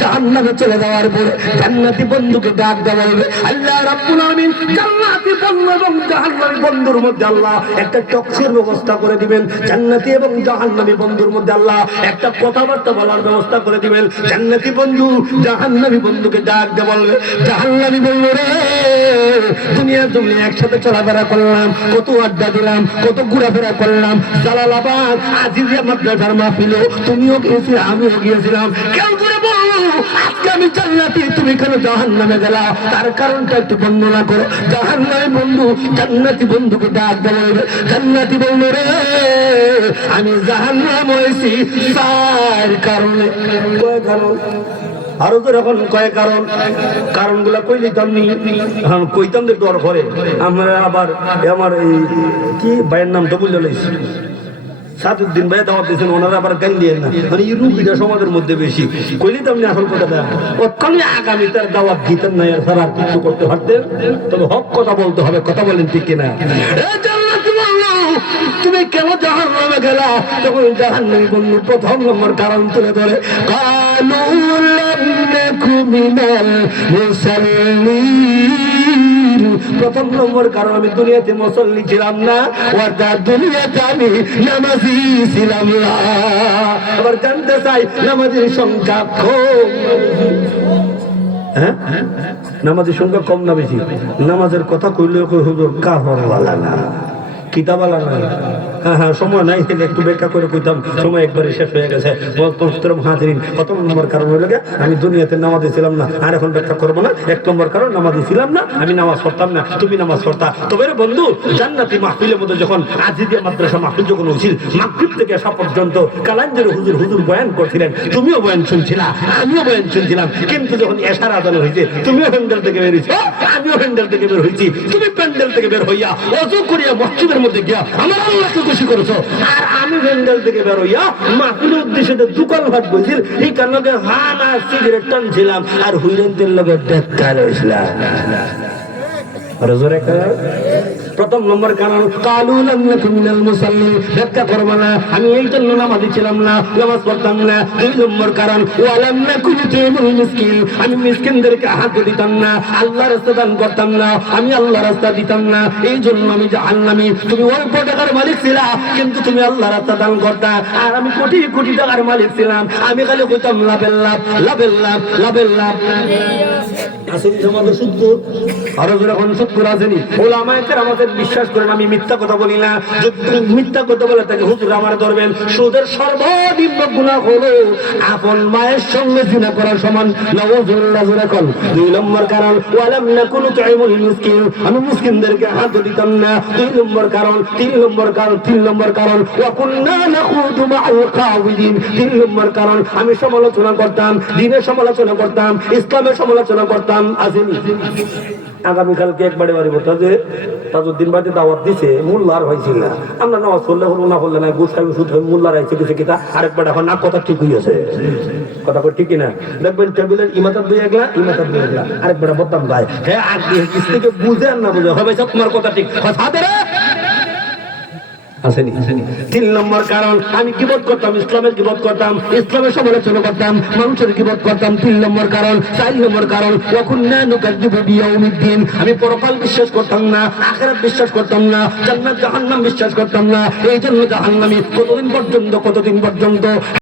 জাহান্নামে চলে যাওয়ার পরে জান্নাতি বন্ধুকে ডাক দেওয়া বলবে, আল্লাহ রাব্বুল আলামিন জান্নাতি বন্ধু এবং জাহান্নামী বন্ধুর মধ্যে আল্লাহ একটা টক্সির ব্যবস্থা করে দিবেন। জান্নাতি এবং জাহান্নামী বন্ধুর মধ্যে আল্লাহ একটা কথাবার্তা বলার ব্যবস্থা করে দিবেন। জান্নাতি বন্ধু জাহান্নামী বন্ধুকে ডাক দিয়ে বলবে, জাহান্নামী বন্ধু রে, দুনিয়ার জন্য একসাথে চলাফেরা করলাম, কত আড্ডা দিলাম, কত ঘোরাফেরা করলাম, জালালাবাদ আজিজিয়া মাদ্রাসার মাহফিলে তুমিও গিয়েছিলে, আমিও গিয়েছিলাম। কেউ করে বলো আজকে আমি জান্নাতি, তুমি কেন জাহান্নামে গেলা? তার কারণটা একটু বর্ণনা করো। জাহান্নামী বন্ধু জান্নাতি বন্ধুকে ডাক দিয়ে বলবে, জান্নাতি বন্ধু রে, আমি জাহান্নাম হয়েছি চার কারণে। কয় কারণ? আরো তো এখন কয় কারণ, কারণগুলা কই দিতাম নি, কইতাম যে ডর করে আমরা। আবার আমার এই কি ভাইয়ের নাম তো বুঝলে লাইছি, সাদুদ্দিন ভাই দাওয়াত দিয়েছেন, ওনারা আবার গান দিয়ে না, মানে এই রুগীটা সমাজের মধ্যে বেশি কইলি তো আপনি আসল কথাটা ওখানে আগামী তার দাওয়াত দিতেন না, আর সারা কিছু করতে পারতেন। তবে হক কথা বলতে হবে, কথা বলেন ঠিক কিনা? তুমি কেন জাহান্নামে গেলা? তখন জাহান্নামী বন্ধু প্রথম নম্বর কারণ তুলে ধরে, কালু লাম নাকু মিনাল মুসাল্লিন। প্রথম নম্বর কারণ আমি দুনিয়াতে মুসল্লি ছিলাম না, অর্থাৎ দুনিয়াতে আমি নামাজি ছিলাম না। আবার জানতে চাই নামাজের সংখ্যা কম, হ্যাঁ নামাজের সংখ্যা কম না বেশি? নামাজের কথা কইলে হুজুর কাহরওয়ালা না, কিতাবালা না। হ্যাঁ সময় নাই, একটু ব্যাখ্যা করে কইতাম, সময় একবারে শেষ হয়ে গেছে। কত নম্বর কারণ হইল আমি দুনিয়াতে নামাজি ছিলাম না, আর এখন ব্যাখ্যা করবো না। এক নম্বর কারণ নামাজি ছিলাম না, আমি নামাজ পড়তাম না, তুমি নামাজ পড়তা। তবে বন্ধু জান্নাতি মাহফিলের মধ্যে যখন আজিদিয়া মাদ্রাসা মাহফিল যখন হয়েছিল, মাগরিব থেকে আসা পর্যন্ত কালাঞ্জের হুজুর বয়ান করছিলেন, তুমিও বয়ান শুনছিলা, আমিও বয়ান শুনছিলাম। কিন্তু যখন এশার আদান হয়েছে, তুমিও প্যান্ডেল থেকে বের হয়েছো, আমিও প্যান্ডেল থেকে বের হয়েছি। তুমি প্যান্ডেল থেকে বের হইয়া অজু করিয়া মসজিদের মধ্যে গিয়া আমার আল্লাহকে খুশি করেছো, আর আমি প্যান্ডেল থেকে বের হইয়া মাহফিলের উদ্দেশ্যে দোকান ভাট বলছিল, এই কারণে হানা সিগারেট টানছিলাম আর হুইলেনদের লগে দেখা লইছিলাম। প্রথম নম্বর কারণ কালু লাম নাকু মিনাল মুসাল্লিন, ব্যাখ্যা করব না, আমি এই জন্য নামাজি ছিলাম না, নামাজ পড়তাম না। দুই নম্বর কারণ ওয়ালাম নাকু ইউতিমুল মিসকিন, আমি মিসকিনদেরকে হাত দিতাম না, আল্লাহর রাস্তা দান করতাম না, আমি আল্লাহর রাস্তা দিতাম না, এই জন্য আমি জাহান্নামী। তুমি অল্প টাকার মালিক ছিলা, কিন্তু তুমি আল্লাহর রাস্তা দান করতা, আর আমি কোটি কোটি টাকার মালিক ছিলাম, আমি খালি কইতাম লাভের লাভ, লাভের লাভ, লাভের লাভ। আসেনি আমাদের শুদ্ধ আরো যখন শুদ্ধ আসেনি ওলামায়ে কেরামদের বিশ্বাস করেন আমি মিথ্যা কথা বলি না। যদি মিথ্যা কথা বলে তাকে হুজুর আমার ধরবেন। সুদের সর্বনিম্ন গুনাহ হলো আপন মায়ের সঙ্গে জিনা করার সমান। নাউযুবিল্লাহ জোরে কোন। দুই নম্বর কারণ ওয়ালাম নাকুন তুইমুল মিসকিন, আমি মিসকিনদেরকে হাত দিতাম না। দুই নম্বর কারণ। তিন নম্বর কারণ ওয়া কুননা নাখুদু মাআল কাওয়িদিন, তিন নম্বর কারণ আমি সমালোচনা করতাম, দ্বীনের সমালোচনা করতাম, ইসলামের সমালোচনা করতাম। আসেনি আগামীকালকে একবারে বাড়ি বলতে যে তাজউদ্দিন ভাইতে দাওয়াত দিছে, মোল্লার হয়েছিল না, আমরা নামাজ পড়লে হলো না পড়লে না, গুছ খাইবে সুদ খাইবে, মোল্লার আইছে দিছে কিতা আরেকবার এখন না কথা ঠিক হইছে, কথা কই ঠিক না? দেখবেন টেবিলের ইমাতাত দুই একলা, ইমাতাত দুই একলা, আরেকবার বদনাম গায়। হ্যাঁ আর কিস থেকে বুঝে আর না বুঝে হবে সব তোমার কথা ঠিক কথা রে আসেনি। তিন নম্বর কারণ আমি গীবত করতাম, ইসলামের গীবত করতাম, ইসলামের সমালোচনা করতাম, মানুষের গীবত করতাম। তিন নম্বর কারণ। চার নম্বর কারণ ওয়াকুন্না নুকাযযিবু বিয়াউমিদ্দিন, আমি পরকাল বিশ্বাস করতাম না, আখিরাত বিশ্বাস করতাম না, জান্নাত জাহান্নাম বিশ্বাস করতাম না, এই জন্য জাহান্নামী। কতদিন পর্যন্ত